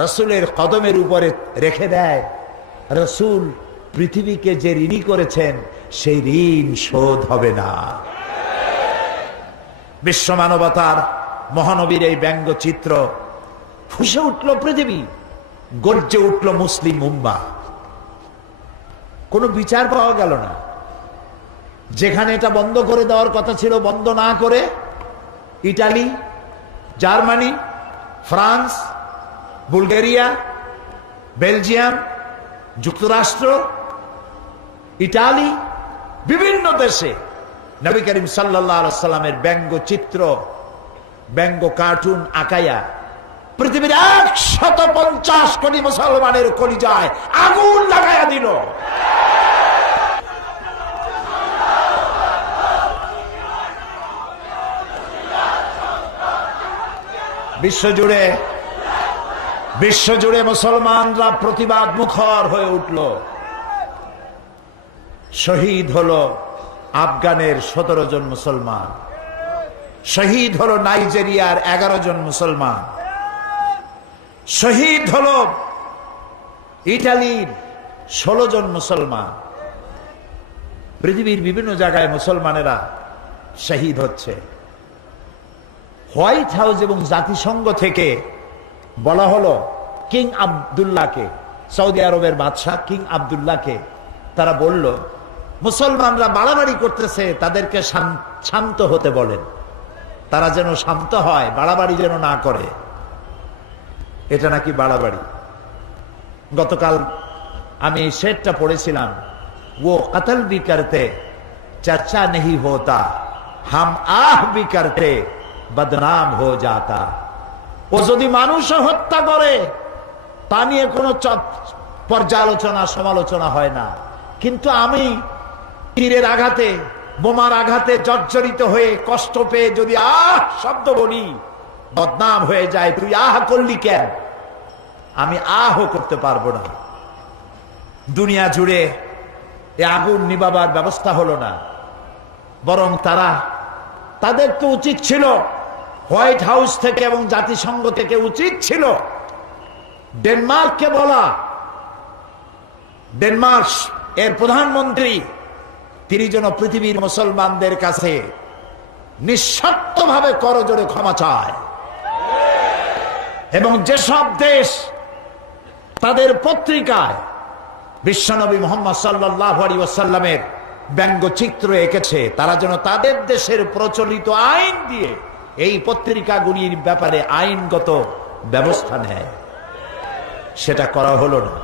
রসুলের কদমের উপরে রেখে দেয়, রসুল পৃথিবীকে যে ঋণী করেছেন সেই ঋণ শোধ হবে না। বিশ্ব মানবতার মহানবীর এই ব্যঙ্গচিত্র ফুঁসে উঠল পৃথিবী, গর্জে উঠল মুসলিম উম্মাহ। কোনো বিচার পাওয়া গেল না। যেখানে এটা বন্ধ করে দেওয়ার কথা ছিল বন্ধ না করে Italy, Germany, France, Bulgaria, Belgium, যুক্তরাষ্ট্র, ইটালি, বিভিন্ন দেশে নবী করিম সাল্লাল্লাহু আলাইহি সাল্লামের ব্যঙ্গচিত্র, ব্যঙ্গ কার্টুন আঁকাইয়া পৃথিবীর 150 কোটি মুসলমানের কলিজায় আগুন লাগাইয়া দিল। বিশ্বজুড়ে মুসলমানরা প্রতিবাদ মুখর হয়ে উঠল। শহীদ হলো আফগানের 17 জন মুসলমান, শহীদ হলো নাইজেরিয়ার 11 জন মুসলমান, শহীদ হলো ইটালির 16 জন মুসলমান। পৃথিবীর বিভিন্ন জায়গায় মুসলমানেরা শহীদ হচ্ছে। হোয়াইট হাউস এবং জাতিসংঘ থেকে বলা হলো কিং আব্দুল্লাহকে, সৌদি আরবের বাদশাহ কিং আব্দুল্লাহকে, তারা বলল মুসলমানরা বাড়াবাড়ি করতেছে, তাদেরকে শান্ত হতে বলেন, তারা যেন শান্ত হয়, বাড়াবাড়ি যেন না করে। এটা নাকি বাড়াবাড়ি। গতকাল আমি শেরটা পড়েছিলাম, ও কতল ভি করতে চর্চা নেহি হোতা, হাম আহ ভি করতে বদনাম হো যাতা। ও যদি মানুষ হত্যা করে তা নিয়ে কোনো পর্যালোচনা সমালোচনা হয় না, কিন্তু আমি তীরের আঘাতে, বোমার আঘাতে জর্জরিত হয়ে কষ্ট পেয়ে যদি আহ শব্দ বলি, বদনাম হয়ে যায়। তুই আহ করলি কেন? আমি আহ করতে পারবো না। দুনিয়া জুড়ে এ আগুন নিবাবার ব্যবস্থা হলো না, বরং তাদের তো উচিত ছিল হোয়াইট হাউস থেকে এবং জাতিসংঘ থেকে উচিত ছিল ডেনমার্ককে বলা। ডেনমার্ক এর প্রধানমন্ত্রী তিনি যেন পৃথিবীর মুসলমানদের কাছে নিঃস্বার্থভাবে করজোড়ে ক্ষমা চায়, এবং যেসব দেশ তাদের পত্রিকায় বিশ্বনবী মুহাম্মদ সাল্লাল্লাহু আলাইহি ওয়াসাল্লামের ব্যঙ্গচিত্র এঁকেছে, তারা যেন তাদের দেশের প্রচলিত আইন দিয়ে এই পত্রিকাগুলির ব্যাপারে আইনগত ব্যবস্থা নেয়। সেটা করা হলো না।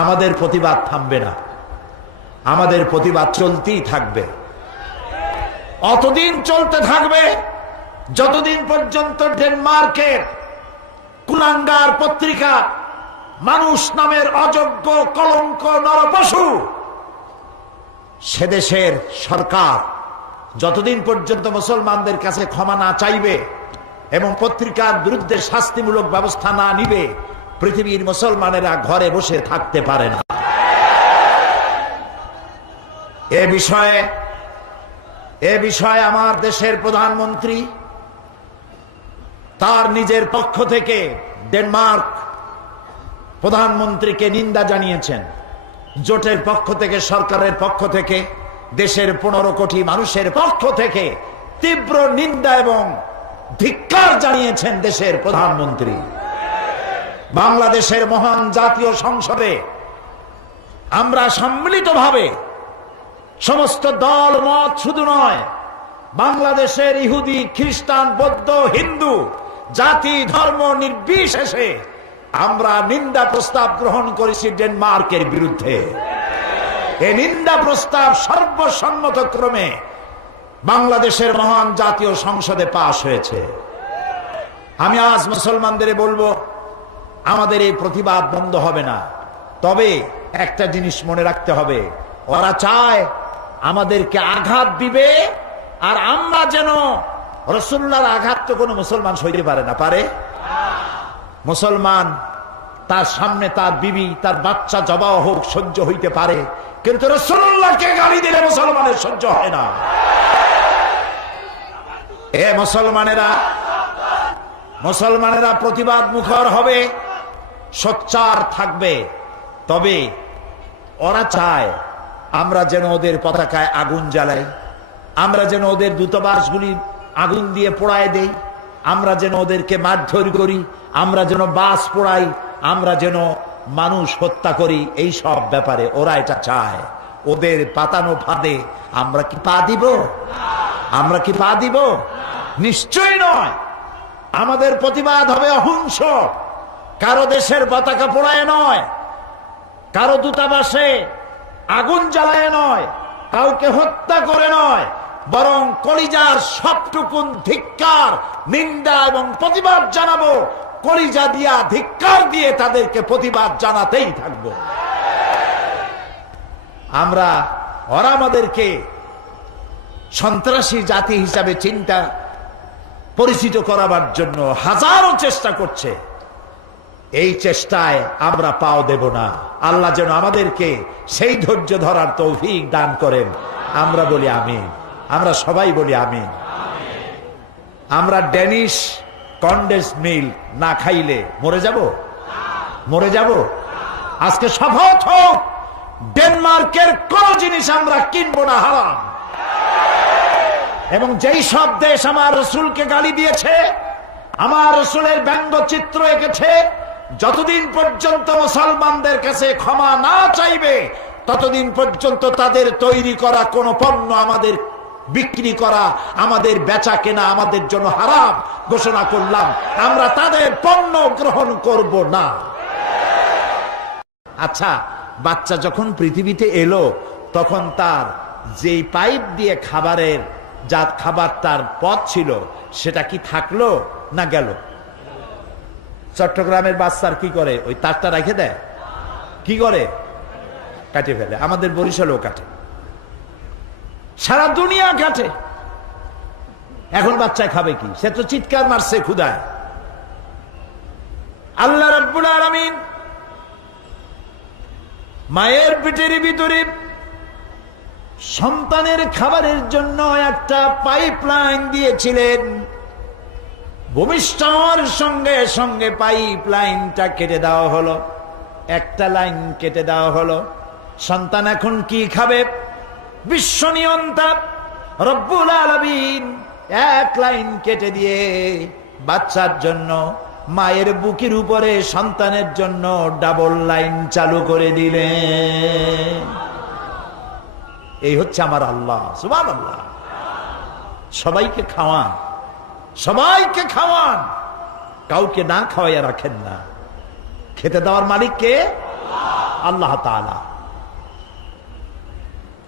আমাদের প্রতিবাদ থামবে না, আমাদের প্রতিবাদ চলতেই থাকবে। অতদিন চলতে থাকবে যতদিন পর্যন্ত ডেনমার্কের কুলাঙ্গার পত্রিকা, মানুষ নামের অযোগ্য কলঙ্ক নরপশু, সে দেশের সরকার যতদিন পর্যন্ত মুসলমানদের কাছে ক্ষমা না চাইবে এবং পত্রিকার বিরুদ্ধে শাস্তিমূলক ব্যবস্থা না নিবে, পৃথিবীর মুসলমানেরা ঘরে বসে থাকতে পারে না। এ বিষয়ে আমার দেশের প্রধানমন্ত্রী তার নিজের পক্ষ থেকে ডেনমার্ক প্রধানমন্ত্রীকে নিন্দা জানিয়েছেন। জোটের পক্ষ থেকে, সরকারের পক্ষ থেকে, দেশের 15 কোটি মানুষের পক্ষ থেকে তীব্র নিন্দা এবং ধিক্কার জানিয়েছেন দেশের প্রধানমন্ত্রী। বাংলাদেশের মহান জাতীয় সংসদে আমরা সম্মিলিতভাবে সমস্ত দল মত শুধু নয়, বাংলাদেশের ইহুদি, খ্রিস্টান, বৌদ্ধ, হিন্দু, জাতি ধর্ম নির্বিশেষে আমরা নিন্দা প্রস্তাব গ্রহণ করেছি ডেনমার্কের বিরুদ্ধে। এই নিন্দা প্রস্তাব সর্বসম্মতক্রমে বাংলাদেশের মহান জাতীয় সংসদে পাশ হয়েছে। আমি আজ মুসলমানদের বলবো, আমাদের এই প্রতিবাদ বন্ধ হবে না। তবে একটা জিনিস মনে রাখতে হবে, ওরা চায় আমাদেরকে আঘাত দিবে, আর আমরা যেন রাসূলুল্লাহর আঘাত তো কোনো মুসলমান সইতে পারে না, পারে? মুসলমান তার সামনে তার বিবি, তার বাচ্চা জবাহ হোক সহ্য হইতে পারে, কিন্তু রাসূলুল্লাহকে গালি দিলে মুসলমানের সহ্য হয় না। মুসলমানেরা প্রতিবাদ মুখর হবে। সোচ্চার থাকবে। তবে ওরা চায় আমরা যেন ওদের পতাকায় আগুন জ্বালাই, আমরা যেন ওদের দূতাবাসগুলি আগুন দিয়ে পোড়ায় দেই, আমরা যেন ওদেরকে মারধর করি, আমরা যেন বাস পোড়াই, আমরা যেন মানুষ হত্যা করি। এই সব ব্যাপারে ওরা এটা চায়। ওদের পাতানো ফাঁদে আমরা কি পা দিব? আমরা কি পা দিব? নিশ্চয়ই নয়। আমাদের প্রতিবাদ হবে অহিংস, কারো দেশের পতাকা পোড়ায় নয়, কারো দূতাবাসে আগুন জ্বালায় নয়, কাউকে হত্যা করে নয়, বরং কলিজার সবটুকুন ধিক্কার, নিন্দা এবং প্রতিবাদ জানাবো। কলিজা দিয়া ধিক্কার দিয়ে তাদেরকে প্রতিবাদ জানাতেই থাকবো। আমরা ওরা আমাদেরকে সন্ত্রাসী জাতি হিসাবে চিন্তা পরিচিত করাবার জন্য হাজারো চেষ্টা করছে। এই চেষ্টায় আমরা পাও দেব না। আল্লাহ যেন আমাদেরকে সেই ধৈর্য ধরার তৌফিক দান করেন। আমরা বলি আমিন। আমরা সবাই বলি আমিন। আমরা ড্যানিশ কন্ডেন্স মিল্ক না খাইলে মরে যাব? মরে যাব? আজকে শপথ হোক, ডেনমার্কের কোন জিনিস আমরা কিনবো না, হারাম। এবং যেই সব দেশ আমার রসুলকে গালি দিয়েছে, আমার রসুলের ব্যঙ্গচিত্র এঁকেছে, যতদিন পর্যন্ত মুসলমানদের কাছে ক্ষমা না চাইবে ততদিন পর্যন্ত তাদের তৈরি করা কোন পণ্য আমাদের বিক্রি করা, আমাদের বেচা কেনা আমাদের জন্য হারাম ঘোষণা করলাম। আমরা তাদের পণ্য গ্রহণ করব না। আচ্ছা, বাচ্চা যখন পৃথিবীতে এলো তখন তার যেই পাইপ দিয়ে খাবারের খাবার তার পথ ছিল সেটা কি থাকলো না গেল? চট্টগ্রামের বাচ্চার কি করে? ওই তারটা রেখে দেয়, কি করে? কাটে ফেলে। আমাদের বরিশালও কাটে, সারা দুনিয়া কাটে। এখন বাচ্চা খাবে কি? সে তো চিৎকার মারছে ক্ষুধায়। আল্লাহ রাব্বুল আলামিন মায়ের পেটের ভিতরে সন্তানের খাবারের জন্য একটা পাইপলাইন দিয়েছিলেন। ভূমিষ্ঠ হওয়ার সঙ্গে সঙ্গে পাইপলাইনটা কেটে দেওয়া হলো, একটা লাইন কেটে দেওয়া হলো। সন্তান এখন কি খাবে? বিশ্ব নিয়ন্তা রব্বুল আলামিন এক লাইন কেটে দিয়ে বাচ্চার জন্য মায়ের বুকের উপরে সন্তানের জন্য ডাবল লাইন চালু করে দিলেন। এই হচ্ছে আমার আল্লাহ, সুবহানাল্লাহ। সবাইকে খাওয়ান, সবাইকে খাওয়ান, কাউকে না খাওয়াইয়া রাখেন না। খেতে দেওয়ার মালিক কে? আল্লাহ তাআলা।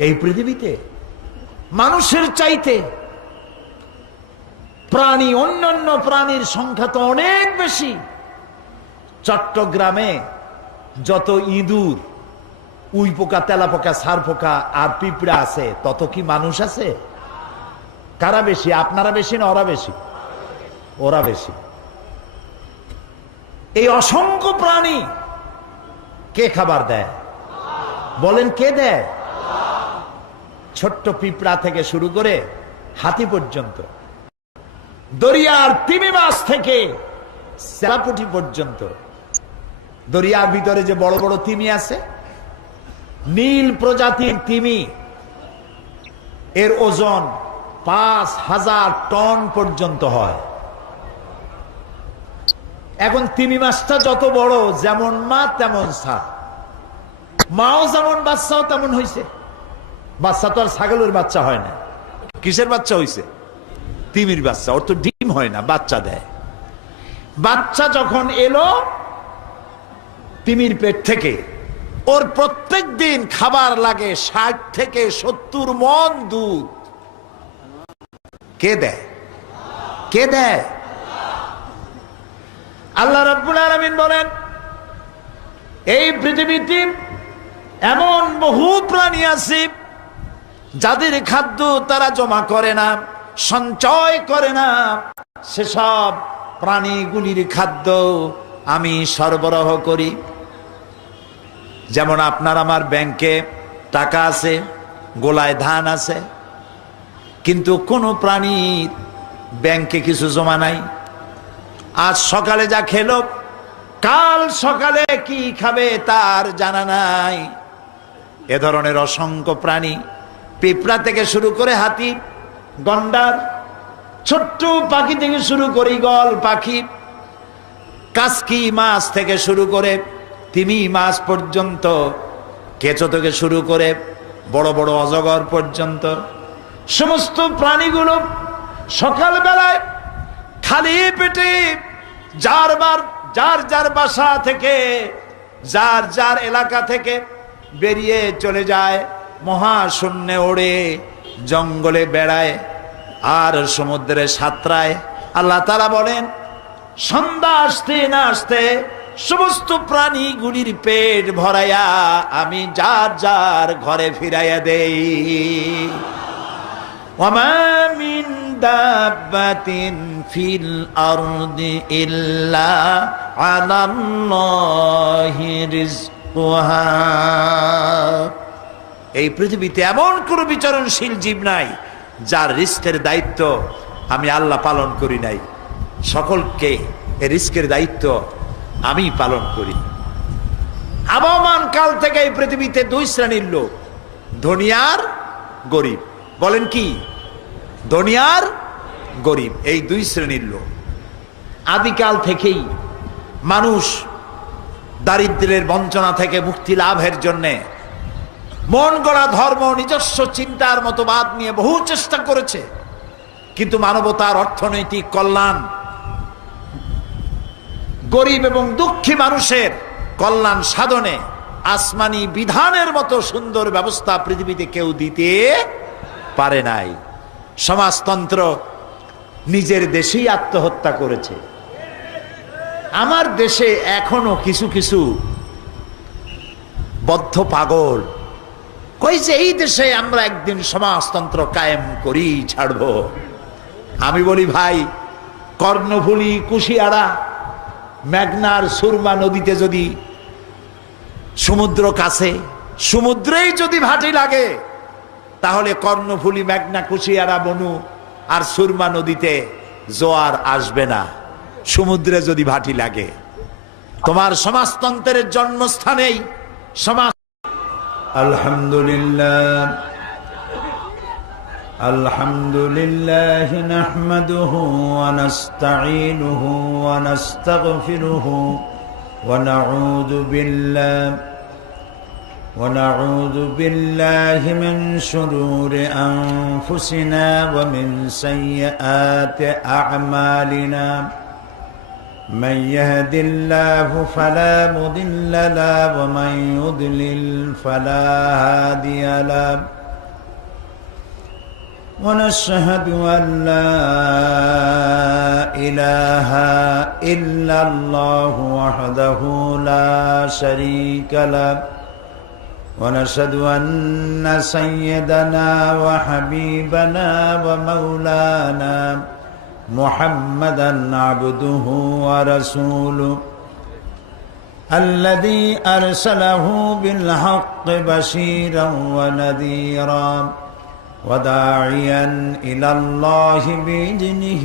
এই পৃথিবীতে মানুষের চাইতে প্রাণী, অন্যান্য প্রাণীর সংখ্যা তো অনেক বেশি। চট্টগ্রামে যত ইঁদুর, উই পোকা, তেলা পোকা, সার পোকা আর পিঁপড়া আছে, তত কি মানুষ আছে? কারা বেশি? আপনারা বেশি না ওরা বেশি? ওরা বেশি। এই অসংখ্য প্রাণী কে খাবার দেয়? বলেন কে দেয়? ছোট্ট পিঁপড়া থেকে শুরু করে হাতি পর্যন্ত, দরিয়ার তিমি মাছ থেকে সেরাপুটি পর্যন্ত। দরিয়ার ভিতরে যে বড় বড় তিমি আছে, নীল প্রজাতির তিমি, এর ওজন 5000 টন পর্যন্ত হয়। এখন তিমি মাছটা যত বড়, যেমন মা তেমন সা, মাও যেমন বাচ্চাও তেমন হয়েছে। বাচ্চা তো আর ছাগলের বাচ্চা হয় না। কিসের বাচ্চা হয়েছে? তিমির বাচ্চা। ওর তো ডিম হয় না, বাচ্চা দেয়। বাচ্চা যখন এলো তিমির পেট থেকে, ওর প্রত্যেক দিন খাবার লাগে 60 থেকে 70 মণ দুধ। কে দেয়? কে দেয়? আল্লাহ রাব্বুল আলামিন বলেন, এই পৃথিবীতে এমন বহু প্রাণী আছে যাদের খাদ্য তারা জমা করে না, সঞ্চয় করে না। সেসব প্রাণীগুলির খাদ্য আমি সরবরাহ করি। যেমন আপনার আমার ব্যাংকে টাকা আছে, গোলায় ধান আছে, কিন্তু কোনো প্রাণীর ব্যাংকে কিছু জমা নাই। আজ সকালে যা খেলো কাল সকালে কি খাবে তার জানা নাই। এ ধরনের অসংখ্য প্রাণী, পিঁপড়া থেকে শুরু করে হাতি, গন্ডার, ছোট্ট পাখি থেকে শুরু করে ঈগল পাখি, কাসকি মাছ থেকে শুরু করে তিমি মাছ পর্যন্ত, কেঁচো থেকে শুরু করে বড় বড় অজগর পর্যন্ত সমস্ত প্রাণীগুলো সকালবেলায় খালি পেটে যার যার বাসা থেকে, যার যার এলাকা থেকে বেরিয়ে চলে যায়, মহাশূন্যে ওড়ে, জঙ্গলে বেড়ায় আর সমুদ্রে সাঁতরায়। আল্লাহ তাআলা বলেন, সন্ধ্যা আসতে না আসতে সমস্ত প্রাণীগুলির পেট ভরাইয়া আমি যার যার ঘরে ফিরাইয়া দেই। ওয়ামা মিন দাব্বাতিন ফিল আরদি ইল্লা আলাল্লাহি রিজকুহা। এই পৃথিবীতে এমন কোন বিচরণশীল জীব নাই যার রিস্কের দায়িত্ব আমি আল্লাহ পালন করি নাই। সকলকে এই রিস্কের দায়িত্ব আমি পালন করি। আবহমান কাল থেকে এই পৃথিবীতে দুই শ্রেণীর লোক, ধনী আর গরিব। বলেন কি? ধনী আর গরিব, এই দুই শ্রেণীর লোক। আদিকাল থেকেই মানুষ দারিদ্র্যের বঞ্চনা থেকে মুক্তি লাভের জন্যে মন গড়া ধর্ম, নিজস্ব চিন্তার মতবাদ নিয়ে বহু চেষ্টা করেছে, কিন্তু মানবতার অর্থনৈতিক কল্যাণ, গরিব এবং দুঃখী মানুষের কল্যাণ সাধনে আসমানি বিধানের মতো সুন্দর ব্যবস্থা পৃথিবীতে কেউ দিতে পারে নাই। সমাজতন্ত্র নিজের দেশেই আত্মহত্যা করেছে। আমার দেশে এখনো কিছু কিছু বদ্ধ পাগল কই যে এই দেশে আমরা একদিন সমাজতন্ত্র কায়েম করি, ছাড়বো। আমি বলি, ভাই, কর্ণফুলী, কুশিয়ারা, মেঘনার সুরমা নদীতে যদি সমুদ্র কাছে, সমুদ্রেই যদি ভাটি লাগে, তাহলে কর্ণফুলী, মেঘনা, কুশিয়ারা, বনু আর সুরমা নদীতে জোয়ার আসবে না। সমুদ্রে যদি ভাটি লাগে, তোমার সমাজতন্ত্রের জন্মস্থানেই সমাজ। আলহামদুলিল্লাহ আলহামদুলিল্লাহ নাহমাদুহু ওয়া নাস্তাঈনুহু ওয়া নাস্তাগফিরুহু ওয়া নাউযু বিল্লাহি মিন শুরুরি আনফুসিনা ওয়া মিন সাইয়্যাতি আ'মালিনা। من يهد الله فلا مضل له ومن يضلل فلا هادي له ونشهد أن لا إله إلا الله وحده لا شريك له ونشهد أن سيدنا وحبيبنا ومولانا محمدًا عبده ورسوله الذي أرسله بالحق بشيرا ونذيرا وداعيا إلى الله بإذنه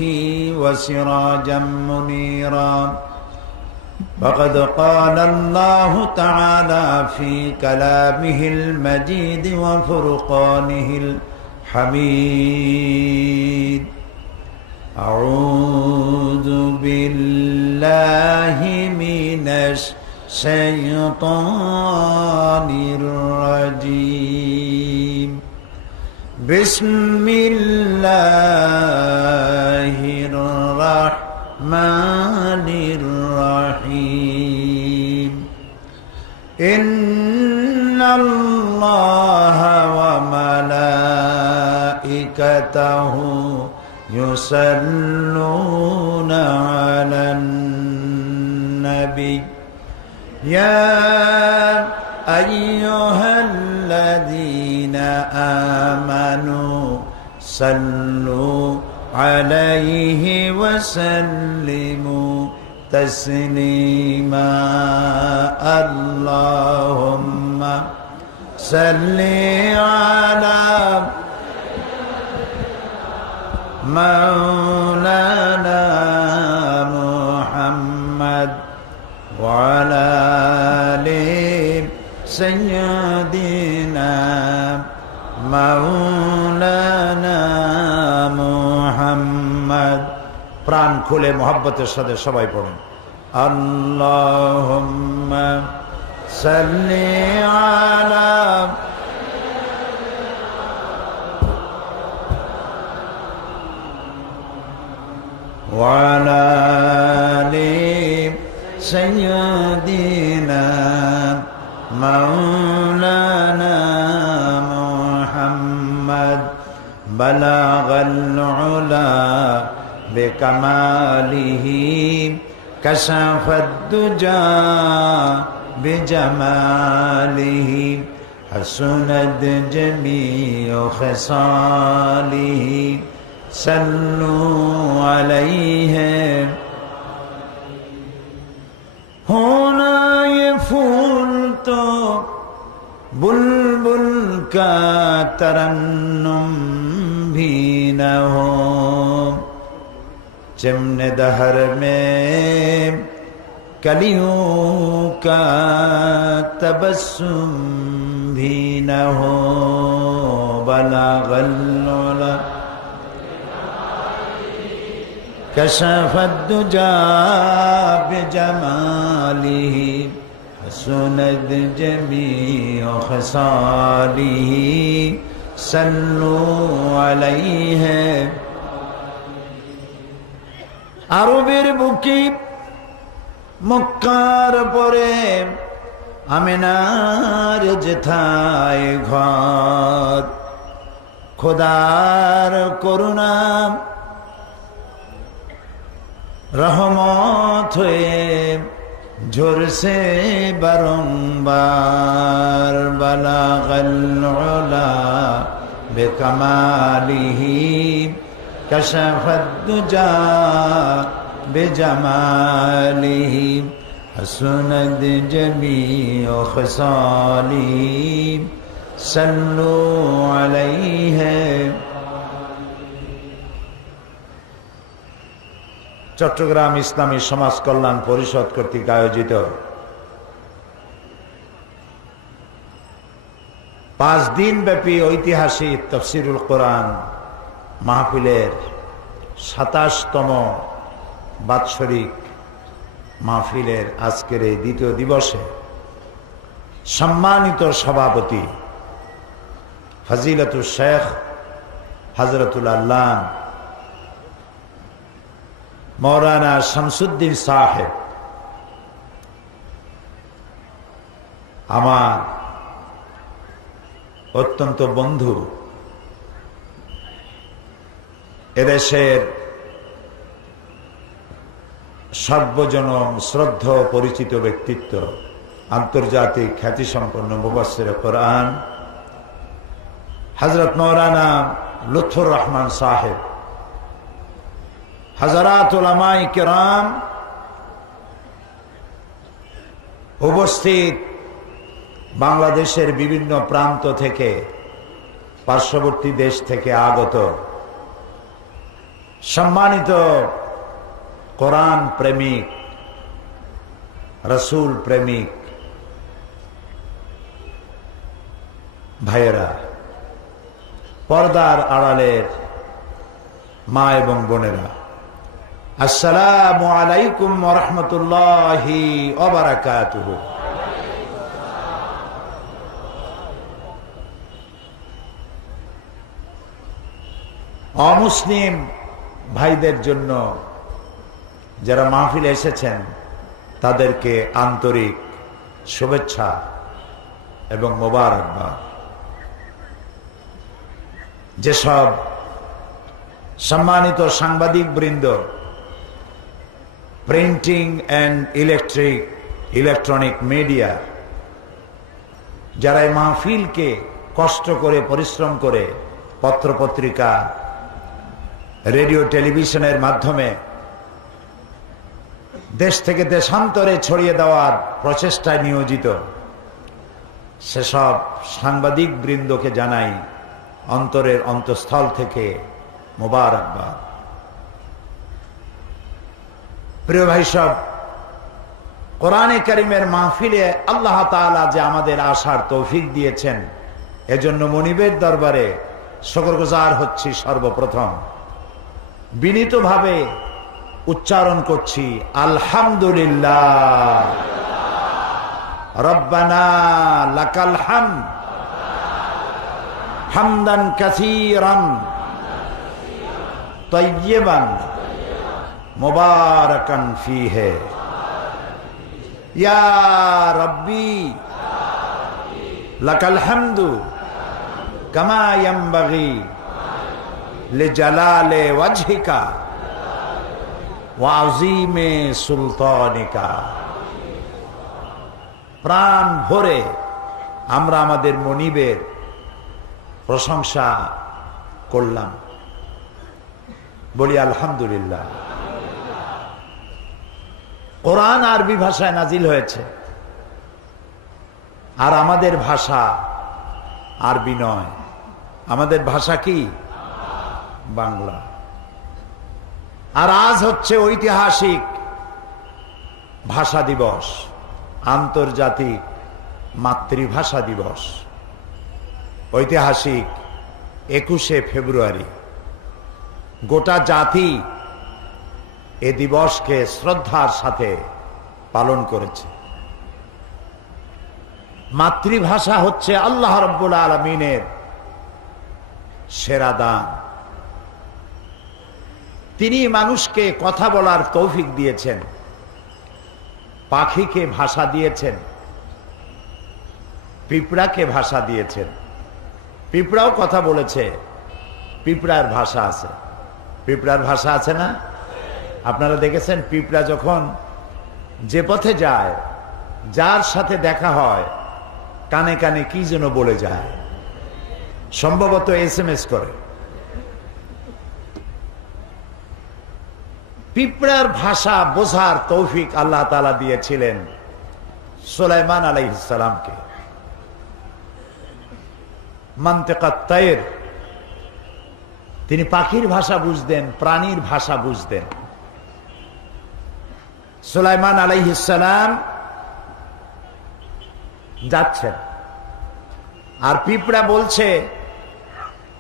وسراجا منيرا. فقد قال الله تعالى في كلامه المجيد وفرقانه الحميد: أعوذ بالله من الشيطان الرجيم. بسم الله الرحمن الرحيم. إن الله وملائكته يصلون على النبي يا أيها الذين آمنوا صلوا عليه وسلموا تسليما. اللهم صل على مولانا محمد وعلى آل سيدنا مولانا محمد প্রাণ খুলে মোহাব্বতের সাথে সবাই পড়ুন আল্লাহুম্মা সাল্লি আলা وعلى آل سيدنا مولانا محمد بلغ العلا بكماله كشف الدجى بجماله حسنت جميع خصاله صلوا عليه होना ये फूल तो बुलबुल का तरन्नुम भी न हो चिमने दहर में कलियों का तबस्सुम भी न हो बलागल उला كشف الدجى بجماله حسنت جميع خصاله صلوا عليه আরবের বুকে মক্কার পরে আমিনার যেথায় ঘর খোদার করুণা रहमत हुए झुरसे बारंबार बलागल उला बेकमालिही कशफत दुजा बेजमालिही हसनत जमीअ खसालिही सल्लु अलैहि চট্টগ্রাম ইসলামী সমাজ কল্যাণ পরিষদ কর্তৃক আয়োজিত 5 দিন ব্যাপী ঐতিহাসিক তাফসীরুল কোরআন মাহফিলের 27তম বাৎসরিক মাহফিলের আজকের এই দ্বিতীয় দিবসে সম্মানিত সভাপতি ফজিলাতুল শেখ হযরতুল আল্লাহ মৌলানা শামসুদ্দিন সাহেব আমার অত্যন্ত বন্ধু এদেশের সর্বজনম শ্রদ্ধ পরিচিত ব্যক্তিত্ব আন্তর্জাতিক খ্যাতিসম্পন্ন মুফাসসিরে কোরআন হযরত মৌলানা লুৎফুর রহমান সাহেব हज़रात उलमाए किराम उपस्थित बांग्लादेशेर विभिन्न प्रांत थेके पार्श्ववर्ती देश थेके आगत सम्मानित कुरान प्रेमिक रसूल प्रेमिक भाइयेरा पर्दार आड़ालेर मा एवं बोनेरा अस्सलामु आलाइकुम व रहमतुल्लाहि व बाराकातुहु। অমুসলিম ভাইদের জন্য যারা মাহফিলে এসেছেন তাদেরকে আন্তরিক শুভেচ্ছা এবং মোবারকবাদ। যেসব সম্মানিত সাংবাদিক বৃন্দ প্রিন্টিং এন্ড ইলেকট্রনিক মিডিয়া যারা এই মাহফিলকে কষ্ট করে পরিশ্রম করে পত্রপত্রিকা রেডিও টেলিভিশনের মাধ্যমে দেশ থেকে দেশান্তরে ছড়িয়ে দেওয়ার প্রচেষ্টায় নিয়োজিত সেসব সাংবাদিক বৃন্দকে জানাই অন্তরের অন্তঃস্থল থেকে মোবারকবাদ। প্রিয় ভাই সব, কোরআনে কারীমের মাহফিলে আল্লাহ তাআলা যে আমাদের আসার তৌফিক দিয়েছেন, এজন্য মনিবের দরবারে শুকরগুজার হচ্ছি। সর্বপ্রথম বিনীতভাবে উচ্চারণ করছি আলহামদুলিল্লাহ। রব্বানা লাকাল হামদ হামদান কাসীরান তাইয়্যিবান মুবারাকান ফীহি ইয়া রাব্বি লাকাল হামদু কামা ইয়ানবাগি লিজালালি ওয়াজহিকা ওয়া আযীমি সুলতানিকা। প্রাণ ভরে আমরা আমাদের মনিবের প্রশংসা করলাম, বলি আলহামদুলিল্লাহ। কোরআন আরবি ভাষায় নাজিল হয়েছে, আর আমাদের ভাষা আরবি নয়, আমাদের ভাষা কি? বাংলা। আর আজ হচ্ছে ঐতিহাসিক ভাষা দিবস, আন্তর্জাতিক মাতৃভাষা দিবস, ঐতিহাসিক 21শে ফেব্রুয়ারি। গোটা জাতি এ দিবসকে শ্রদ্ধার সাথে পালন করেছে। মাতৃভাষা হচ্ছে আল্লাহ রাব্বুল আলামিনের সেরা দান। তিনি মানুষকে কথা বলার তৌফিক দিয়েছেন, পাখিকে ভাষা দিয়েছেন, পিঁপড়াকে ভাষা দিয়েছেন। পিঁপড়াও কথা বলেছে, পিঁপড়ার ভাষা আছে। পিঁপড়ার ভাষা আছে না? আপনারা দেখেছেন পিঁপড়া যখন যে পথে যায়, যার সাথে দেখা হয়, কানে কানে কি যেন বলে যায়, সম্ভবত SMS করে। পিঁপড়ার ভাষা বোঝার তৌফিক আল্লাহ তাআলা দিয়েছিলেন সুলাইমান আলাইহিস সালামকে। মানতিকাত তায়র, তিনি পাখির ভাষা বুঝতেন, প্রাণীর ভাষা বুঝতেন। সুলাইমান আলাইহিস সালাম যাচ্ছেন, আর পিঁপড়া বলছে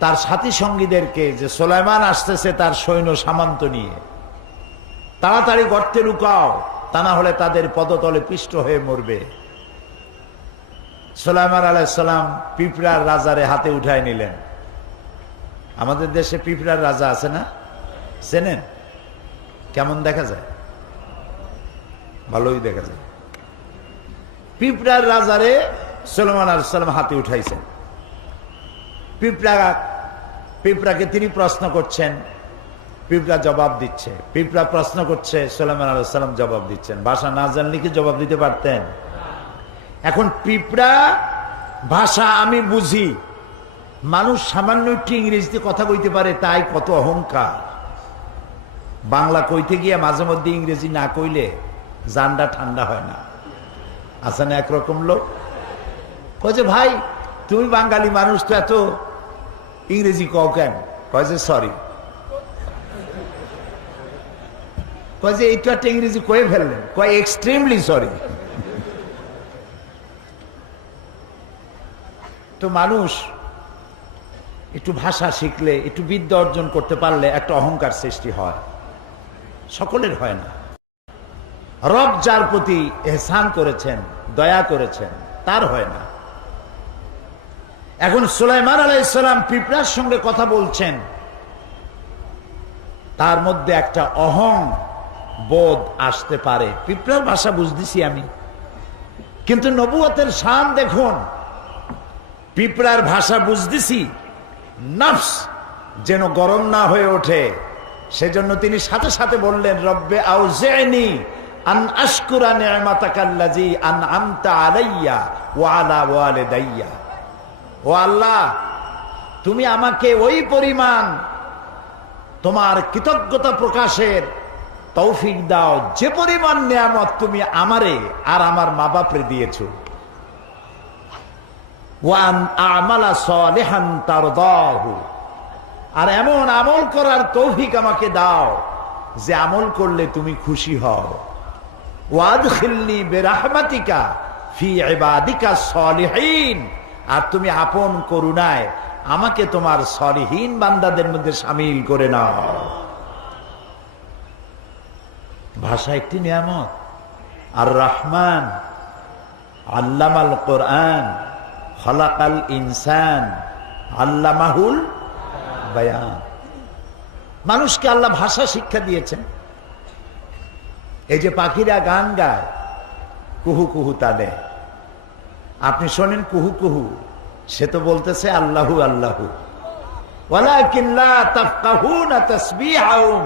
তার সাথী সঙ্গীদেরকে যে সুলাইমান আসতেছে তার সৈন্য সামন্ত নিয়ে, তাড়াতাড়ি গর্তে লুকাও, তা না হলে তাদের পদতলে পিষ্ট হয়ে মরবে। সুলাইমান আলাইহিস সালাম পিঁপড়ার রাজারে হাতে উঠায় নিলেন। আমাদের দেশে পিঁপড়ার রাজা আছে না? চেনেন? কেমন দেখা যায়? ভালোই দেখা যায়। পিঁপড়ার রাজারে সুলাইমান আলাইহিস সালাম হাতে উঠাইছেন। পিঁপড়াকে তিনি প্রশ্ন করছেন, পিঁপড়া জবাব দিচ্ছে। পিঁপড়া প্রশ্ন করছে, সুলাইমান আলাইহিস সালাম জবাব দিচ্ছেন। ভাষা না জানলে কি জবাব দিতে পারতেন? এখন পিঁপড়া ভাষা আমি বুঝি, মানুষ সামান্য একটু ইংরেজিতে কথা কইতে পারে, তাই কত অহংকার। বাংলা কইতে গিয়ে মাঝে মধ্যে ইংরেজি না কইলে জানটা ঠান্ডা হয় না। আছে না একরকম লোক? কয় যে ভাই তুমি বাঙালি মানুষ, তো এত ইংরেজি কও কেন? কয় যে সরি। কয় যে এইটা একটা ইংরেজি কয়ে ফেললেন। কয় এক্সট্রিমলি সরি। তো মানুষ একটু ভাষা শিখলে, একটু বিদ্যা অর্জন করতে পারলে একটা অহংকার সৃষ্টি হয়, সকলের হয় না। রব যার প্রতি এহসান করেছেন, দয়া করেছেন, তার হয় না। এখন সুলাইমান আলাইহিস সালাম পিঁপড়ার সঙ্গে কথা বলছেন, তার মধ্যে একটা অহং বোধ আসতে পারে। পিঁপড়ার ভাষা বুঝতেছি আমি, কিন্তু নবুয়তের শান দেখুন। পিঁপড়ার ভাষা বুঝতেছি, নফস যেন গরম না হয়ে ওঠে, সেজন্য তিনি সাথে সাথে বললেন, রব্বে আউজি'নি আন আশকুরা নি'মাতাকাল্লাযী আন'আমতা আলাইয়া ওয়া আলা ওয়ালিদাইয়া। ও আল্লাহ, তুমি আমাকে ওই পরিমাণ তোমার কৃতজ্ঞতা প্রকাশের তৌফিক দাও যে পরিমাণ নিয়ামত তুমি আমারে আর আমার মা বাপরে দিয়েছো। ওয়ান আমালা সালিহান তারদাহু, আর এমন আমল করার তৌফিক আমাকে দাও যে আমল করলে তুমি খুশি হও। ওয়াদখিলনি বিরাহমাতিকা ফি ইবাদিকা সলিহিন, আর তুমি আপন করুণায় আমাকে তোমার সলিহীন বান্দাদের মধ্যে শামিল করে নাও। ভাষা একটি নিয়ামত। আর রহমান আল্লামাল কোরআন খলাকাল ইনসান আল্লামাহুল বায়ান। মানুষকে আল্লাহ ভাষা শিক্ষা দিয়েছেন। এই যে পাখিরা গান গায়, কুহু কুহু তালে, আপনি শোনেন কুহু কুহু, সে তো বলতেছে আল্লাহু আল্লাহু। ওয়ালাকিন লা তাফকাহুনা তাসবিহাহুম,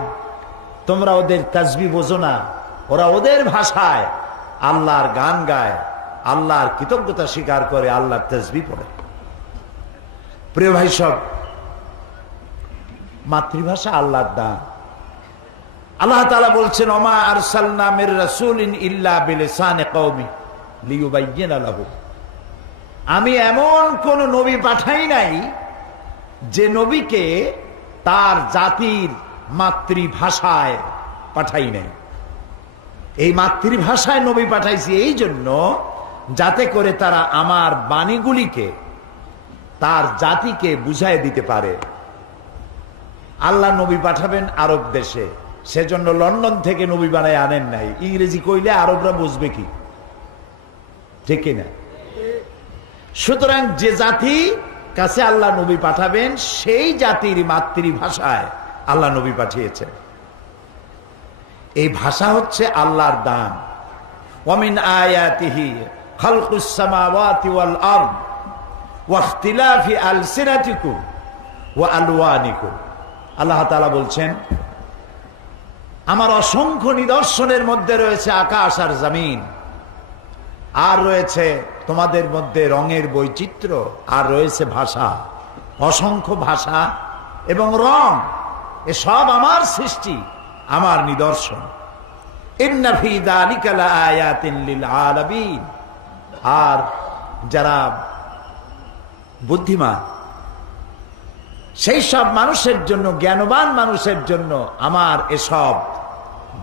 তোমরা ওদের তাসবিহ বোঝো না। ওরা ওদের ভাষায় আল্লাহর গান গায়, আল্লাহর কৃতজ্ঞতা স্বীকার করে, আল্লাহর তাসবিহ পড়ে। প্রিয় ভাই সব, মাতৃভাষা আল্লাহর দান। আল্লাহ তাআলা বলছেন, ওমা আরসালনা মির রাসূলিন ইল্লা বিলিসানি কওমি লিয়ুবাইয়িনা লাহুম, আমি এমন কোন নবী পাঠাই নাই যে নবীকে তার জাতির মাতৃভাষায় পাঠাই নাই। এই মাতৃভাষায় নবী পাঠাইছি এই জন্য যাতে করে তারা আমার বাণীগুলিকে তার জাতিকে বুঝায় দিতে পারে। আল্লাহ নবী পাঠাবেন আরব দেশে, সেজন্য লন্ডন থেকে নবী বানায় আনেন নাই। ইংরেজি কইলে আরবরা বুঝবে কি, ঠিক কিনা? সুতরাং যে জাতি কাছে আল্লাহ নবী পাঠাবেন সেই জাতির মাতৃভাষায় আল্লাহ নবী পাঠিয়েছেন। এই ভাষা হচ্ছে আল্লাহর দান। ওয়ামিন আয়াতিহি খালকুস সামাওয়াতি ওয়াল আরদ ওয়া ইখতিলাফি আলসিনাতিকুম ওয়া আলওয়ানিকুম। আল্লাহ তাআলা বলছেন, আমার অসংখ্য নিদর্শনের মধ্যে রয়েছে আকাশ আর জমিন, আর রয়েছে তোমাদের মধ্যে রঙের বৈচিত্র্য, আর রয়েছে ভাষা। অসংখ্য ভাষা এবং রং, এসব আমার সৃষ্টি, আমার নিদর্শন। ইন্না ফি যালিকা লাআয়াতিন লিল আলামিন, আর যারা বুদ্ধিমান সেই সব মানুষের জন্য, জ্ঞানবান মানুষের জন্য আমার এসব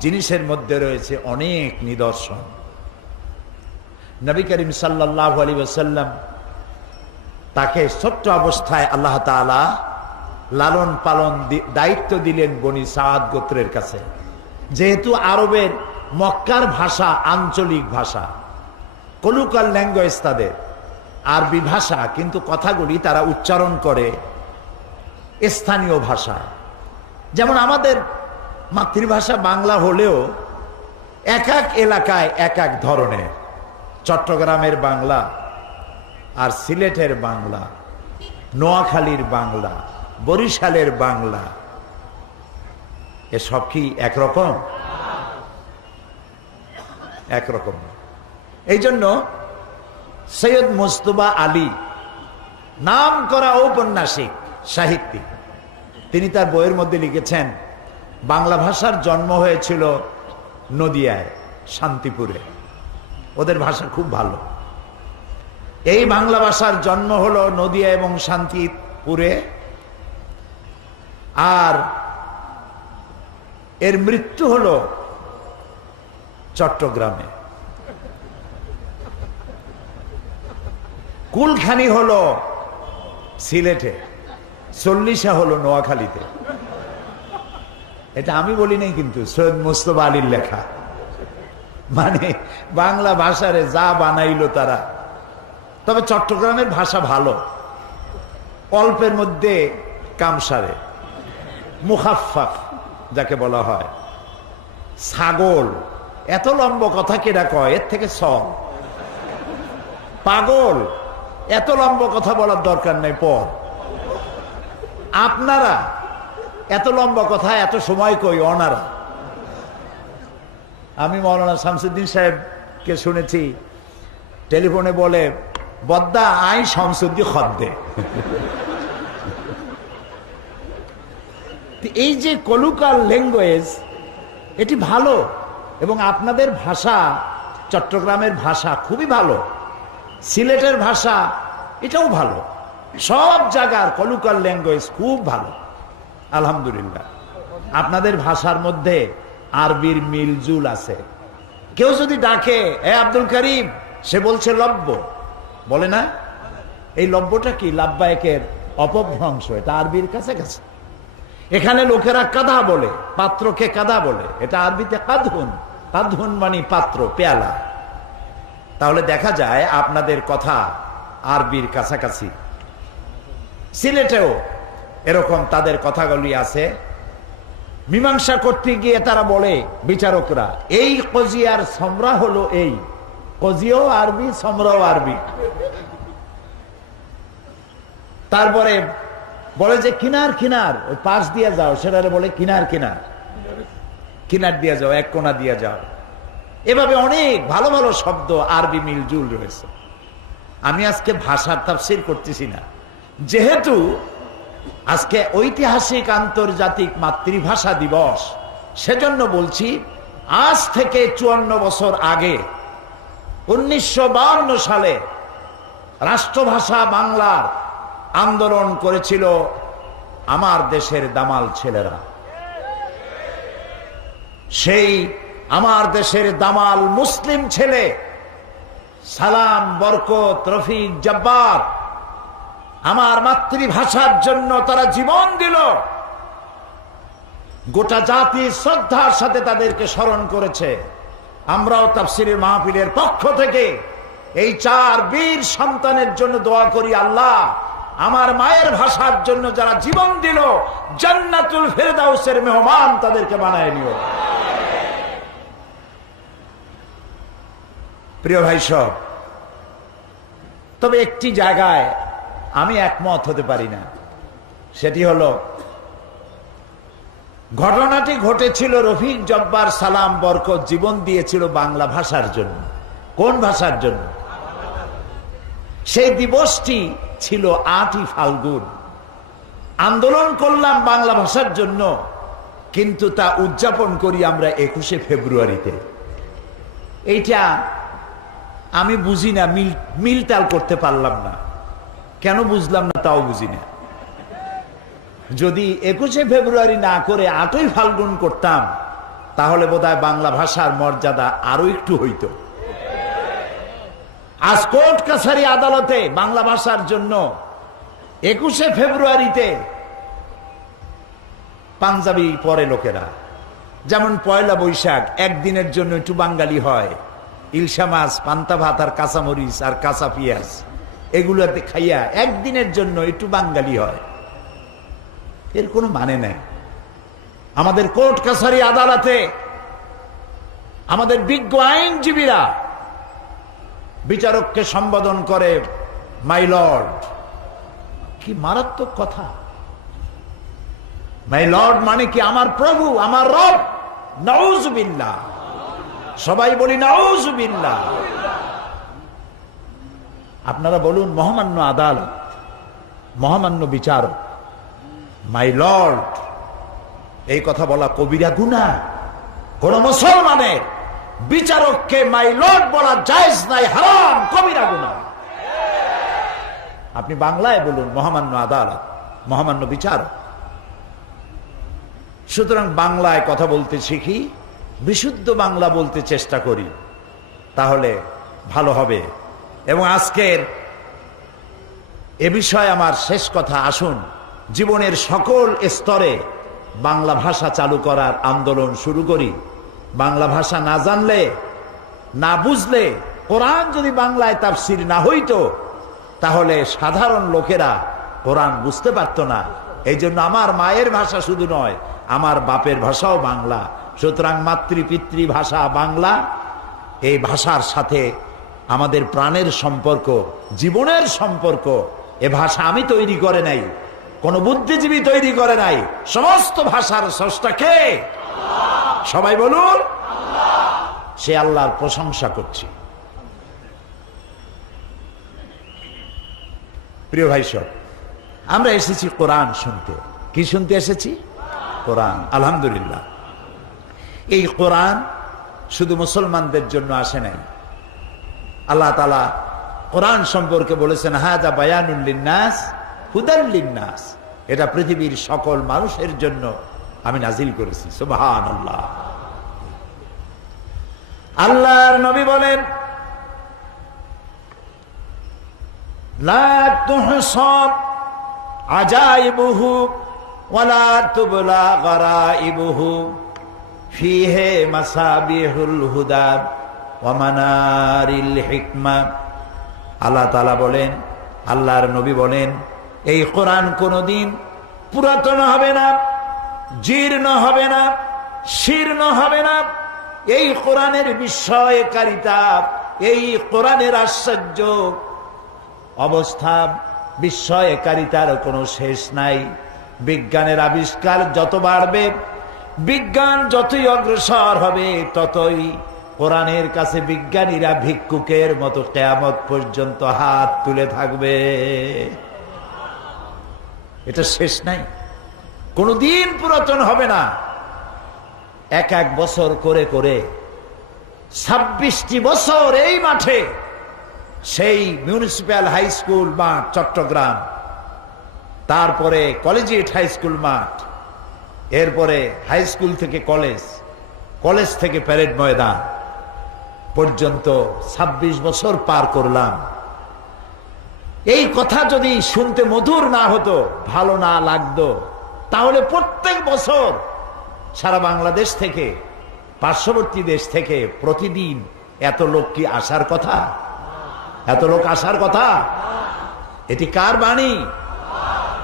জিনিসের মধ্যে রয়েছে অনেক নিদর্শন। নবী করিম সাল্লাল্লাহু আলাইহি ওয়াসাল্লাম, তাকে ছোট্ট অবস্থায় আল্লাহ তাআলা লালন পালন দায়িত্ব দিলেন বনি সাদ গোত্রের কাছে। যেহেতু আরবের মক্কার ভাষা আঞ্চলিক ভাষা, কলুকাল ল্যাঙ্গুয়েজ তাদের, আরবি ভাষা, কিন্তু কথাগুলি তারা উচ্চারণ করে স্থানীয় ভাষা। যেমন আমাদের মাতৃভাষা বাংলা হলেও এক এক এলাকায় এক এক ধরনের। চট্টগ্রামের বাংলা আর সিলেটের বাংলা, নোয়াখালীর বাংলা, বরিশালের বাংলা, এসব কি একরকম? একরকম। এই জন্য সৈয়দ মুজতবা আলী, নাম করা ঔপন্যাসিক সাহিত্যিক, তিনি তার বইয়ের মধ্যে লিখেছেন, বাংলা ভাষার জন্ম হয়েছিল নদিয়ায়, শান্তিপুরে। ওদের ভাষা খুব ভালো। এই বাংলা ভাষার জন্ম হলো নদিয়া এবং শান্তিপুরে, আর এর মৃত্যু হলো চট্টগ্রামে। কুলখানি হলো সিলেটে, চল্লিশা হলো নোয়াখালীতে। এটা আমি বলি নাই, কিন্তু সৈয়দ মুজতবা আলীর লেখা। মানে বাংলা ভাষারে যা বানাইলো তারা। তবে চট্টগ্রামের ভাষা ভালো, অল্পের মধ্যে কামসারে, মুখাফফাফ যাকে বলা হয়। ছাগল, এত লম্বা কথা কেডা কয়, এর থেকে সব। পাগল, এত লম্বা কথা বলার দরকার নাই, পর। আপনারা এত লম্বা কথা এত সময় কই অনারা। আমি মৌলানা শামসুদ্দিন সাহেবকে শুনেছি টেলিফোনে বলে, বদ্দা আই শামসুদ্দিন খদ্দে। এই যে কলুকাল ল্যাঙ্গুয়েজ, এটি ভালো, এবং আপনাদের ভাষা, চট্টগ্রামের ভাষা খুবই ভালো, সিলেটের ভাষা এটাও ভালো। সব জায়গার কলুকাল ল্যাঙ্গুয়েজ খুব ভালো, আলহামদুলিল্লাহ। আপনাদের ভাষার মধ্যে আরবির মিলজুল আছে, কেউ যদি ডাকে এ আব্দুল করিম, সে বলছে লব্য, বলে না? এই লব্যটা কি? লাব্বায়কের অপভ্রংশ, এটা আরবির কাছাকাছি। এখানে লোকেরা কাদা বলে, পাত্রকে কাদা বলে, এটা আরবিতে কাদহুন। কাদহুন মানে পাত্র, পেয়ালা। তাহলে দেখা যায় আপনাদের কথা আরবির কাছাকাছি। সিলেটেও এরকম তাদের কথাগুলি আছে। মীমাংসা করতে গিয়ে তারা বলে, বিচারকরা, এই কজিয়ার সমরা হলো এই। কজিও আরবি, সমরাও আরবি। তারপরে বলে যে কিনার কিনার, ওই পাশ দিয়ে যাও, সেটারে বলে কিনার কিনার। কিনার দিয়ে যাও, এক কোনা দিয়ে যাও। এভাবে অনেক ভালো ভালো শব্দ আরবি মিলজুল রয়েছে। আমি আজকে ভাষার তাফসীর করতেছি না, যেহেতু আজকে ঐতিহাসিক আন্তর্জাতিক মাতৃভাষা দিবস, সেজন্য বলছি আজ থেকে 54 বছর আগে 1952 সালে রাষ্ট্রভাষা বাংলার আন্দোলন করেছিল আমার দেশের দামাল ছেলেরা। সেই আমার দেশের দামাল মুসলিম ছেলে সালাম, বরকত, রফিক, জব্বার আমার মাতৃভাষার জন্য তারা জীবন দিল। গোটা জাতি শ্রদ্ধার সাথে তাদেরকে স্মরণ করেছে। আমরাও তাফসীরের মাহফিলের পক্ষ থেকে এই 4 বীর সন্তানের জন্য দোয়া করি, আল্লাহ আমার মায়ের ভাষার জন্য যারা জীবন দিল, জান্নাতুল ফেরদাউসের মেহমান তাদেরকে বানায় নিও। প্রিয় ভাই সব, তবে একটি জায়গায় আমি একমত হতে পারি না, সেটি হলো ঘটনাটি ঘটেছিল রফিক, জব্বার, সালাম, বরকত জীবন দিয়েছিল বাংলা ভাষার জন্য। কোন ভাষার জন্য? সেই দিবসটি ছিল 8ই ফাল্গুন। আন্দোলন করলাম বাংলা ভাষার জন্য, কিন্তু তা উদযাপন করি আমরা 21শে ফেব্রুয়ারিতে। এইটা আমি বুঝি না, মিলটাল করতে পারলাম না। কেন বুঝলাম না তাও বুঝি না। যদি 21শে ফেব্রুয়ারি না করে 8ই ফাল্গুন করতাম, তাহলে বোধহয় বাংলা ভাষার মর্যাদা আরো একটু হইতো। আজ কোর্ট কাছারি আদালতে বাংলা ভাষার জন্য 21শে ফেব্রুয়ারিতে পাঞ্জাবি পরে লোকেরা, যেমন পয়লা বৈশাখ একদিনের জন্য একটু বাঙালি হয়, ইলশা মাছ, পান্তা ভাত আর কাঁচামরিচ আর কাঁচা পেঁয়াজ এগুলোতে খাইয়া একদিনের জন্য একটু বাঙালি হয়। এর কোনো মানে নেই। আমাদের কোর্ট কাছারি আদালতে আমাদের বিজ্ঞ আইনজীবীরা বিচারককে সম্বোধন করে মাই লর্ড। কি মারাত্মক কথা! মাই লর্ড মানে কি? আমার প্রভু, আমার রব। নাউজুবিল্লাহ, সবাই বলি নাউজুবিল্লাহ। আপনারা বলুন, মহামান্য আদালত, মহামান্য বিচারক, মাই লর্ড, এই কথা বলা কবিরা গুনাহ। কোন মুসলমানের বিচারককে মাই লর্ড বলা জায়েজ নাই, হারাম, কবিরা গুনাহ। আপনি বাংলায় বলুন মহামান্য আদালত, মহামান্য বিচারক। সুতরাং বাংলায় কথা বলতে শিখি, বিশুদ্ধ বাংলা বলতে চেষ্টা করি, তাহলে ভালো হবে। এবং আজকের এ বিষয়ে আমার শেষ কথা, আসুন জীবনের সকল স্তরে বাংলা ভাষা চালু করার আন্দোলন শুরু করি। বাংলা ভাষা না জানলে, না বুঝলে, কোরআন যদি বাংলায় তাফসীর না হইতো, তাহলে সাধারণ লোকেরা কোরআন বুঝতে পারত না। এই জন্য আমার মায়ের ভাষা শুধু নয়, আমার বাপের ভাষাও বাংলা। সুতরাং মাতৃপিতৃ ভাষা বাংলা। এই ভাষার সাথে আমাদের প্রাণের সম্পর্ক, জীবনের সম্পর্ক। এ ভাষা আমি তৈরি করে নাই, কোন বুদ্ধিজীবী তৈরি করে নাই। সমস্ত ভাষার স্রষ্টা কে? সবাই বলুন, সে আল্লাহর প্রশংসা করছি। প্রিয় ভাই সব, আমরা এসেছি কোরআন শুনতে। কি শুনতে এসেছি? কোরআন। আলহামদুলিল্লাহ, এই কোরআন শুধু মুসলমানদের জন্য আসে নাই। আল্লাহ তাআলা কোরআন সম্পর্কে বলেছেন, হাযা বায়ানুল লিন্নাস হুদাল লিন্নাস, এটা পৃথিবীর সকল মানুষের জন্য আমি নাজিল করেছি। সুবহানাল্লাহ। আল্লাহর নবী বলেন, লা তুহসাব আজাইবুহু ওয়ালা তুবলা গরাইবুহু ফিহি মাসাবিহুল হুদা ওয়া মানারিল হিকমা। আল্লাহ তাআলা বলেন, আল্লাহর নবী বলেন, এই কোরআন কোনদিন পুরাতন হবে না, জীর্ণ হবে না, শীর্ণ হবে না। এই কোরআনের বিস্ময়কারিতা, এই কোরআনের আশ্চর্য অবস্থা, বিস্ময়কারিতার কোনো শেষ নাই। বিজ্ঞানের আবিষ্কার যত বাড়বে, বিজ্ঞান যতই অগ্রসর হবে, ততই কোরআনের কাছে বিজ্ঞানীরা ভিক্ষুকের মতো কিয়ামত পর্যন্ত হাত তুলে থাকবে। এটা শেষ নাই, কোনদিন পুরাতন হবে না। এক এক বছর করে করে 26টি বছর এই মাঠে, সেই মিউনিসিপ্যাল হাই স্কুল মাঠ চট্টগ্রাম, তারপরে কলেজিয়েট হাই স্কুল মাঠ, এরপরে হাই স্কুল থেকে কলেজ, কলেজ থেকে প্যারেড ময়দান পর্যন্ত 26 বছর পার করলাম। এই কথা যদি শুনতে মধুর না হতো, ভালো না লাগতো, তাহলে প্রত্যেক বছর সারা বাংলাদেশ থেকে, পার্শ্ববর্তী দেশ থেকে প্রতিদিন এত লোক কি আসার কথা? এত লোক আসার কথা? এটি কার বাণী?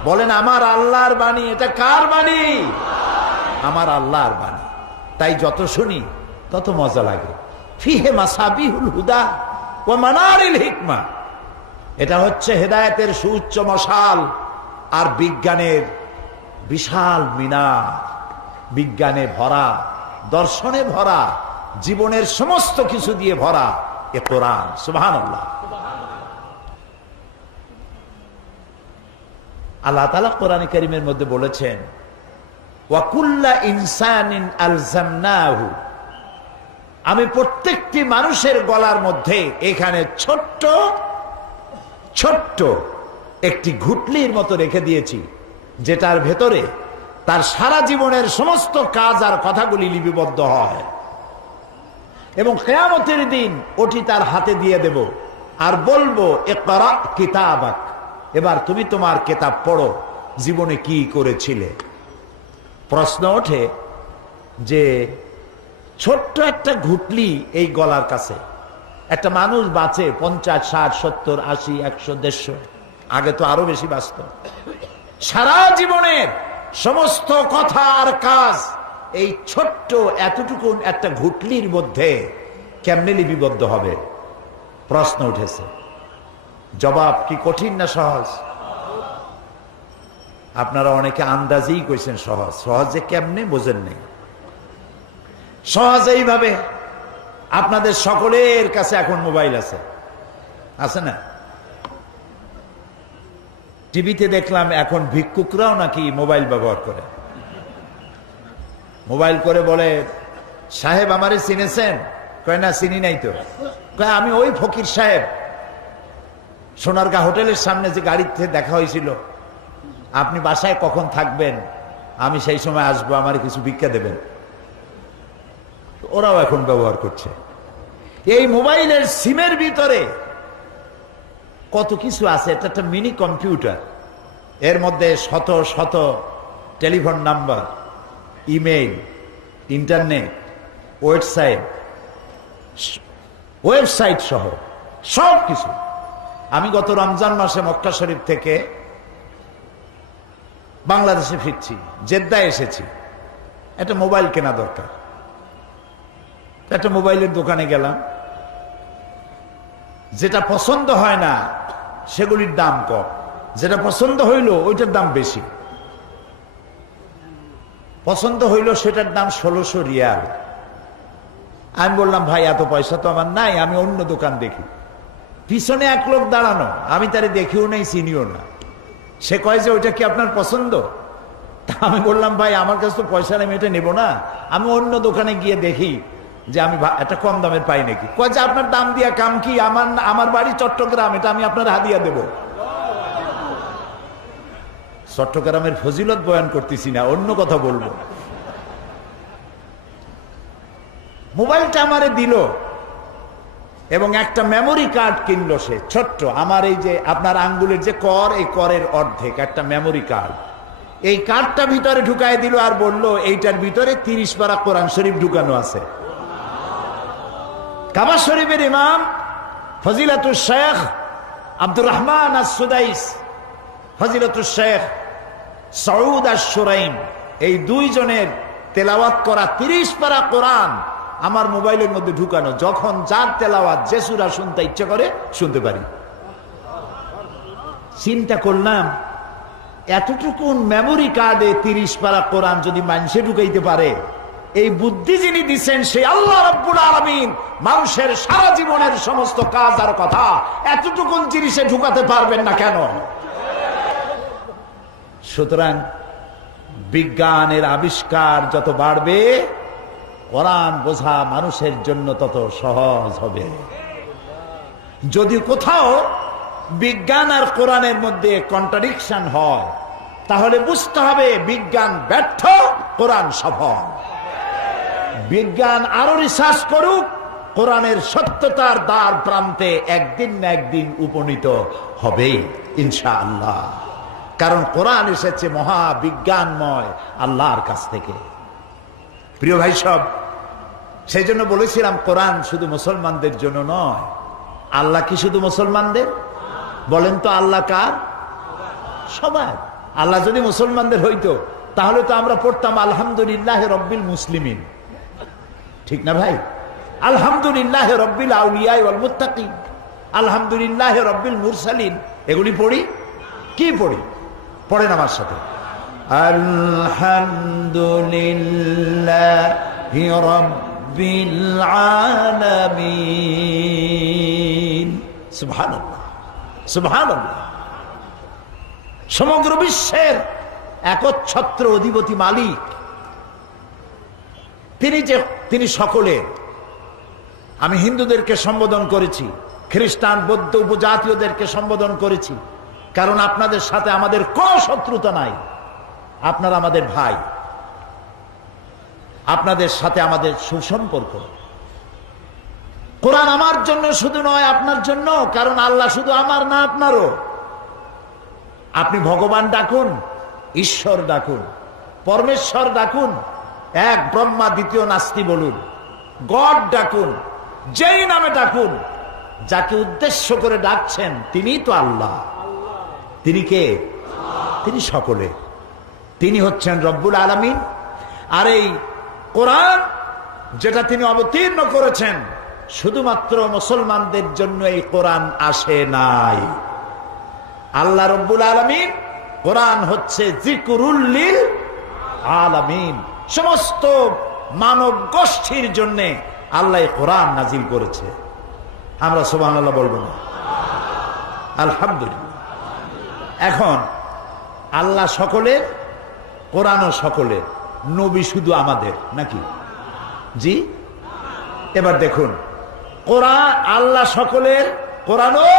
বলেন, আমার আল্লাহর বাণী। এটা কার বাণী? আমার আল্লাহর বাণী। তাই যত শুনি তত মজা লাগে। ফিহে মাসাবিহুল হুদা ওয়া মানারিল হিকমা। এটা হচ্ছে হেদায়েতের সুউচ্চ মশাল আর বিজ্ঞানের বিশাল মিনার। বিজ্ঞানে ভরা, দর্শনে ভরা, জীবনের সমস্ত কিছু দিয়ে ভরা এ কোরআন। সুবহানাল্লাহ। আল্লাহ তাআলা কোরআনে কারীমের মধ্যে বলেছেন, ওয়া কুল্লা ইনসানিন আলজামনাহু, আমি প্রত্যেকটি মানুষের গলার মধ্যে এখানে ছোট্ট ছোট্ট একটি ঘুটলির মতো রেখে দিয়েছি, যেটার ভেতরে তার সারা জীবনের সমস্ত কাজ আর কথাগুলি লিপিবদ্ধ হয়, এবং কিয়ামতের দিন ওটি তার হাতে দিয়ে দেব আর বলবো, ইকরা কিতাবাক, এবার তুমি তোমার কিতাব পড়ো, জীবনে কি করেছিলে। প্রশ্ন ওঠে যে ছোট্ট একটা ঘুটলি এই গলার কাছে, একটা মানুষ বাঁচে 50, 60, 70, 80, 100, 150, আগে তো আরো বেশি বাঁচত। সারা জীবনের সমস্ত কথা আর কাজ এই ছোট্ট এতটুকু একটা ঘুটলির মধ্যে কেমনে লিপিবদ্ধ হবে? প্রশ্ন উঠেছে। জবাব কি কঠিন না সহজ? আপনারা অনেকে আন্দাজেই কইছেন সহজ। সহজে কেমনে বোঝেন নেই। সহজ এইভাবে, আপনাদের সকলের কাছে এখন মোবাইল আছে, আছে না? টিভিতে দেখলাম এখন ভিক্ষুকরাও নাকি মোবাইল ব্যবহার করে। মোবাইল করে বলে, সাহেব আমারে চিনেছেন? কয় না, চিনি নাই তো। কয় আমি ওই ফকির সাহেব, সোনারগাঁ হোটেলের সামনে যে গাড়িতে দেখা হয়েছিল, আপনি বাসায় কখন থাকবেন? আমি সেই সময় আসবো, আমার কিছু ভিক্ষা দেবেন। ওরাও এখন ব্যবহার করছে। এই মোবাইলের সিমের ভিতরে কত কিছু আছে। এটা একটা মিনি কম্পিউটার, এর মধ্যে শত শত telephone number, email, internet, website সহ সব কিছু। আমি গত রমজান মাসে মক্কা শরীফ থেকে বাংলাদেশে ফিরছি, জেদ্দায় এসেছি। একটা মোবাইল কেনা দরকার, একটা মোবাইলের দোকানে গেলাম। যেটা পছন্দ হয় না সেগুলির দাম কম, যেটা পছন্দ হইল ওইটার দাম বেশি। পছন্দ হইল সেটার দাম 1600 রিয়াল। আমি বললাম, ভাই এত পয়সা তো আমার নাই, আমি অন্য দোকান দেখি। পিছনে এক লোক দাঁড়ানো, আমি তারে দেখিও নাই, চিনিও না। সে কয় যে ওইটা কি আপনার পছন্দ? তা আমি বললাম, ভাই আমার কাছে তো পয়সা নেই, এটা নেবো না, আমি অন্য দোকানে গিয়ে দেখি যে আমি একটা কম দামের পাই নাকি। কয় যে আপনার দাম দিয়া কাম কি, আমার বাড়ি চট্টগ্রাম, এটা আমি আপনার হাদিয়া দেব। চট্টগ্রামের ফজিলত বয়ান করতেছি না, অন্য কথা বলবো। মোবাইলটা আমারে দিল এবং একটা মেমোরি কার্ড কিনলো সে, ছোট্ট আমার এই যে আপনার আঙ্গুলের যে কর, এই করের অর্ধেক একটা মেমোরি কার্ড। এই কার্ডটা ভিতরে ঢুকায় দিল আর বলল এইটার ভিতরে 30 পারা কোরআন শরীফ ঢুকানো আছে। কাবা শরীফের ইমাম ফজিলাতুল শেখ আব্দুর রহমান আস-সুদাইস, ফজিলাতুল শেখ সৌদ আশ-শুরাইম, এই দুইজনের তেলাওয়াত করা 30 পারা কোরআন আমার মোবাইলের মধ্যে ঢুকানো। যখন যার তেলাওয়াত যে সূরা শুনতে ইচ্ছা করে শুনতে পারি। চিন্তা করলাম এতটুকু মেমোরি কার্ডে 30 পারা কোরআন যদি মানুষে ঢুকাইতে পারে, এই বুদ্ধি যিনি দিচ্ছেন সেই আল্লাহ রাব্বুল আলামিন মানুষের সারা জীবনের সমস্ত কাজ আর কথা এতটুকু জিনিসে ঢুকাতে পারবেন না কেন? সুতরাং বিজ্ঞানের আবিষ্কার যত বাড়বে, কোরআন বোঝা মানুষের জন্য তত সহজ হবে। যদি কোথাও বিজ্ঞান আর কোরআনের মধ্যে কন্ট্রাডিকশন হয়, তাহলে বুঝতে হবে বিজ্ঞান ব্যর্থ, কোরআন সফল। বিজ্ঞান আরো রিসার্চ করুক, কোরআনের সত্যতার দ্বার প্রান্তে একদিন না একদিন উপনীত হবেই ইনশাআল্লাহ। কারণ কোরআন এসেছে মহা বিজ্ঞানময় আল্লাহর কাছ থেকে। প্রিয় ভাই সব, সেই জন্য বলেছিলাম কোরআন শুধু মুসলমানদের জন্য নয়। আল্লাহ কি শুধু মুসলমানদের? বলেন তো আল্লাহ কার? সবাই। আল্লাহ যদি মুসলমানদের হইতো তাহলে তো আমরা পড়তাম আলহামদুলিল্লাহ রব্বিল মুসলিমিন, ঠিক না ভাই? আলহামদুলিল্লাহ রব্বিল আউলিয়া ওয়াল মুত্তাকিন, আলহামদুলিল্লাহ রব্বিল মুরসালিন, এগুলি পড়ি। কি পড়ি? পড়েন আমার সাথে, আলহামদুলিল্লাহি রাব্বিল আলামিন। সুবহানাল্লাহ, সুবহানাল্লাহ। সমগ্র বিশ্বের একচ্ছত্র অধিপতি মালিক তিনি সকলের। আমি হিন্দুদেরকে সম্বোধন করেছি, খ্রিস্টান বৌদ্ধ উপজাতীয়দেরকে সম্বোধন করেছি, কারণ আপনাদের সাথে আমাদের কোনো শত্রুতা নাই। আপনারা আমাদের ভাই, আপনাদের সাথে আমাদের সুসম্পর্ক। কোরআন আমার জন্য শুধু নয়, আপনার জন্য, কারণ আল্লাহ শুধু আমার না আপনারও। আপনি ভগবান ডাকুন, ঈশ্বর ডাকুন, পরমেশ্বর ডাকুন, এক ব্রহ্মা দ্বিতীয় নাস্তি বলুন, গড ডাকুন, যেই নামে ডাকুন, যাকে উদ্দেশ্য করে ডাকছেন তিনি তো আল্লাহ। তিনি কে? তিনি সকলে। তিনি হচ্ছেন রব্বুল আলামিন। আর এই কোরআন যেটা তিনি অবতীর্ণ করেছেন, শুধুমাত্র মুসলমানদের জন্য এই কোরআন আসে নাই। আল্লাহ রব্বুল আলামিন, কোরআন হচ্ছে যিকরুল লিল আলামিন, সমস্ত মানব গোষ্ঠীর জন্য আল্লাহ কোরআন নাজিল করেছে। আমরা সুবহানাল্লাহ বলবো না? আলহামদুলিল্লাহ। এখন আল্লাহ সকলের, কোরআনও সকলের, নবী শুধু আমাদের নাকি? জি। এবার দেখুন, কোরআন আল্লাহ সকলের, কোরআনও